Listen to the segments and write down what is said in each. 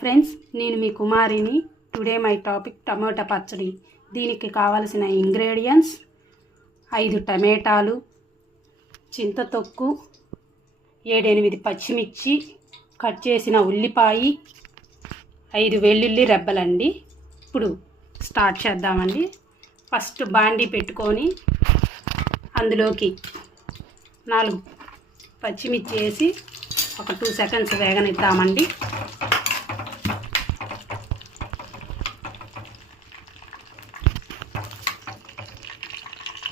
Friends, నేను మీ కుమారిని. Today my topic tomato పచ్చడి. దీనికి కావలసిన ఇంగ్రీడియంట్స్ 5 టమాటాలు, చింతతొక్కు, 7-8 పచ్చిమిర్చి, కట్ చేసిన ఉల్లిపాయ, 5 వెల్లుల్లి రెబ్బలండి. ఇప్పుడు స్టార్ట్ చేద్దామండి. ఫస్ట్ బాండీ పెట్టుకొని అందులోకి 4 పచ్చిమిర్చి వేసి ఒక 2 సెకండ్స్ వేగనిద్దామండి.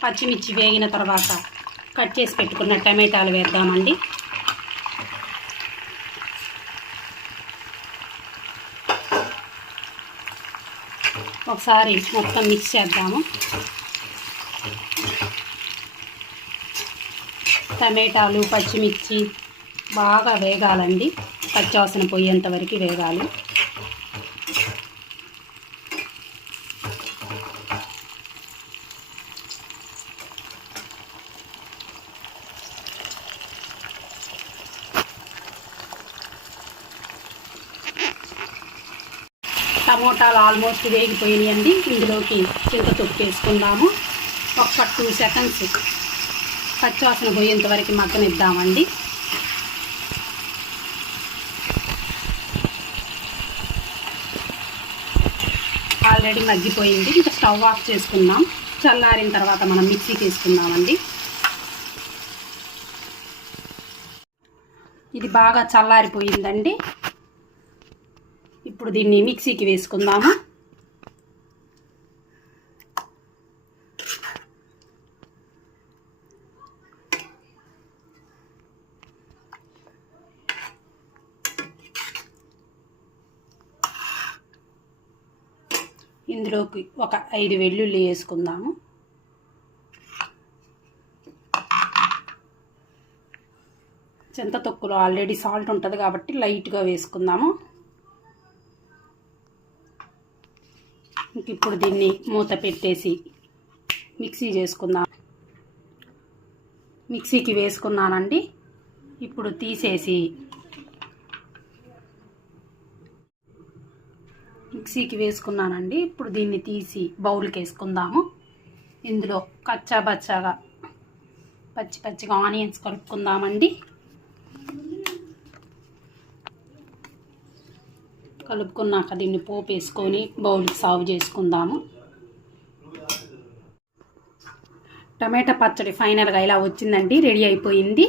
పచ్చిమిర్చి వేగిన తర్వాత కట్ చేసి పెట్టుకున్న టమాటాలు వేద్దామండి. ఒకసారి మొత్తం మిక్స్ చేద్దాము. టమాటాలు పచ్చిమిర్చి బాగా వేగాలండి. పచ్చివాసన పోయేంత వరకు వేగాలి. టమోటాలు ఆల్మోస్ట్ వేగిపోయినాయండి. ఇందులోకి చింతతొక్కు వేసుకుందాము. ఒక్క 2 సెకండ్స్ పచ్చివాసన పోయేంత వరకు మగ్గనిద్దామండి. ఆల్రెడీ మగ్గిపోయింది. ఇంకా స్టవ్ ఆఫ్ చేసుకుందాం. చల్లారిన తర్వాత మనం మిక్సీకి వేసుకుందామండి. ఇది బాగా చల్లారిపోయిందండి. ఇప్పుడు దీన్ని మిక్సీకి వేసుకుందాము. ఇందులోకి ఒక 5 వెల్లుల్లి వేసుకుందాము. చింతతొక్కులో ఆల్రెడీ సాల్ట్ ఉంటుంది కాబట్టి లైట్గా వేసుకుందాము. ఇప్పుడు దీన్ని మూత పెట్టేసి మిక్సీ చేసుకుందాం. మిక్సీకి వేసుకున్నానండి. ఇప్పుడు తీసేసి ఇప్పుడు దీన్ని తీసి బౌల్కి వేసుకుందాము. ఇందులో కచ్చాబచ్చాగా పచ్చిగా ఆనియన్స్ కలుపుకుందామండి. కలుపుకున్నాక దీన్ని పోపు వేసుకొని బౌల్కి సర్వ్ చేసుకుందాము. టమాటా పచ్చడి ఫైనల్గా ఇలా వచ్చిందండి. రెడీ అయిపోయింది.